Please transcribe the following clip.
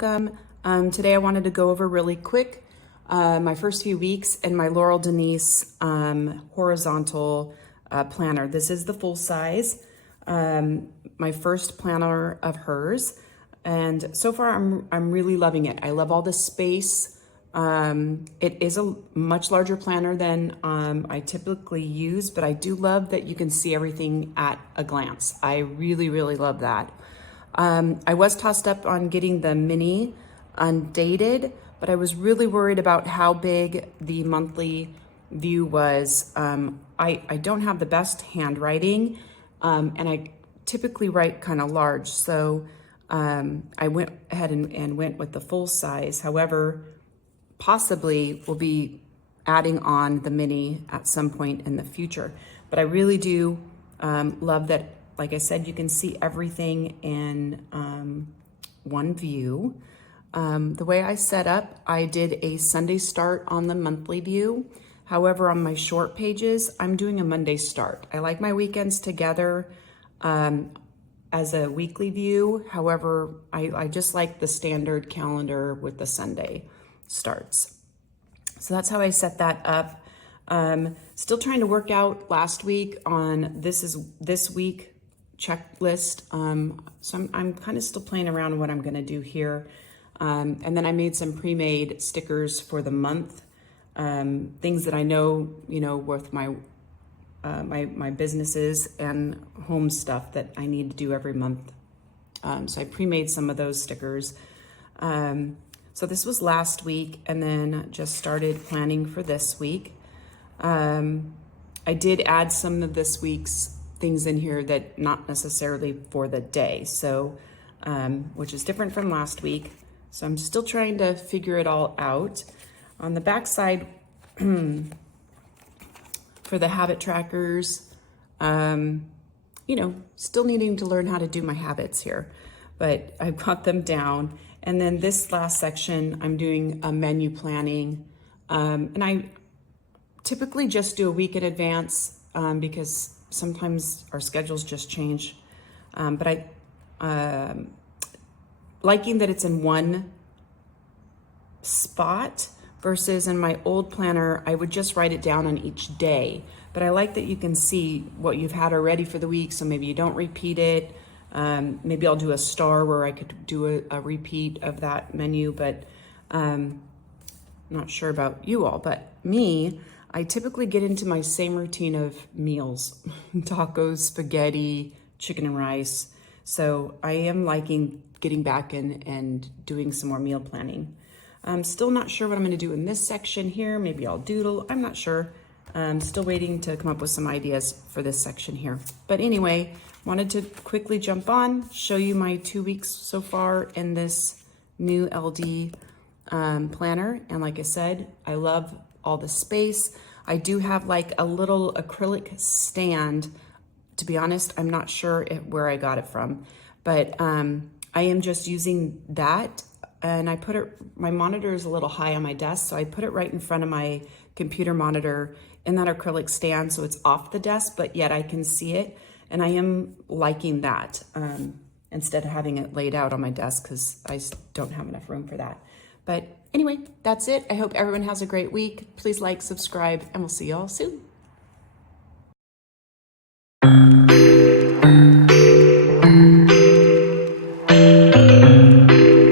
welcome. Today I wanted to go over really quick my first few weeks in my Laurel Denise Horizontal Planner. This is the full size, my first planner of hers. And so far I'm really loving it. I love all the space. It is a much larger planner than I typically use, but I do love that you can see everything at a glance. I really, really love that. I was tossed up on getting the mini undated, but I was really worried about how big the monthly view was. I don't have the best handwriting, and I typically write kind of large, so I went ahead and went with the full size. However, possibly we'll be adding on the mini at some point in the future. But I really do love that, like I said, you can see everything in one view. The way I set up, I did a Sunday start on the monthly view. However, on my short pages, I'm doing a Monday start. I like my weekends together as a weekly view. However, I just like the standard calendar with the Sunday starts. So that's how I set that up. Still trying to work out last week on this week checklist. So I'm kind of still playing around with what I'm gonna do here. And then I made some pre-made stickers for the month. Things that I know, with my my businesses and home stuff that I need to do every month. So I pre-made some of those stickers. So this was last week, and then just started planning for this week. I did add some of this week's things in here that not necessarily for the day, so which is different from last week. So I'm still trying to figure it all out. On the back side, for the habit trackers, still needing to learn how to do my habits here, but I've got them down. And then this last section, I'm doing a menu planning. And I typically just do a week in advance because sometimes our schedules just change. But liking that it's in one spot versus in my old planner, I would just write it down on each day. But I like that you can see what you've had already for the week, so maybe you don't repeat it. Maybe I'll do a star where I could do a repeat of that menu, but not sure about you all. But me, I typically get into my same routine of meals, tacos, spaghetti, chicken and rice. So I am liking getting back in and doing some more meal planning. I'm still not sure what I'm going to do in this section here. Maybe I'll doodle. I'm not sure. I'm still waiting to come up with some ideas for this section here. But anyway, wanted to quickly jump on, show you my 2 weeks so far in this new LD planner. And like I said, I love all the space. I do have like a little acrylic stand. To be honest, I'm not sure where I got it from, but I am just using that. And I put it, my monitor is a little high on my desk, so I put it right in front of my computer monitor in that acrylic stand, so it's off the desk, but yet I can see it. And I am liking that instead of having it laid out on my desk because I don't have enough room for that. But anyway, that's it. I hope everyone has a great week. Please like, subscribe, and we'll see you all soon.